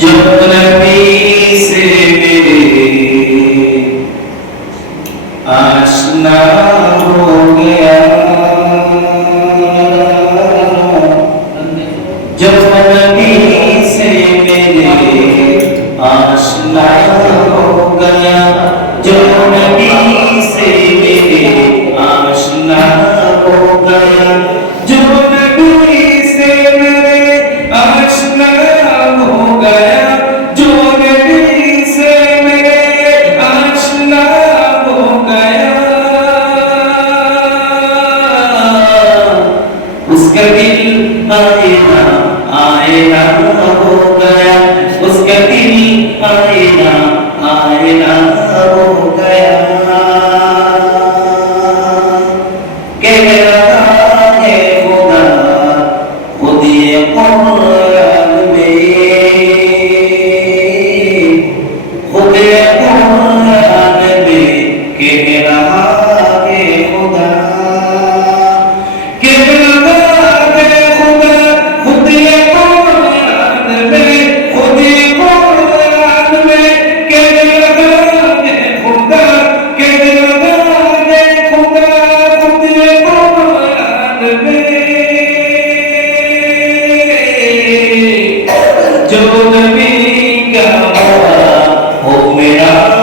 जो नबी से मेरे आशना हो गया, जो नबी से मेरे आशना हो गया, जो नबी से मेरे आशना हो गया, जो नबी से मेरे आशना हो गया, जो नबी से मेरे आशना हो गया, उसका दिल आईना आईना हो गया, उसका दिल आईना आईना हो गया। कह रहा है खुदा खुदिए कुरान में, खुदिए कुरान में कह रहा है खुदा, कह रहा है खुदा खुदिए कुरान में, खुदिए कुरान में कह रहा है खुदा, कह रहा है खुदा खुदिए कुरान में, जो नबी का हो मेरा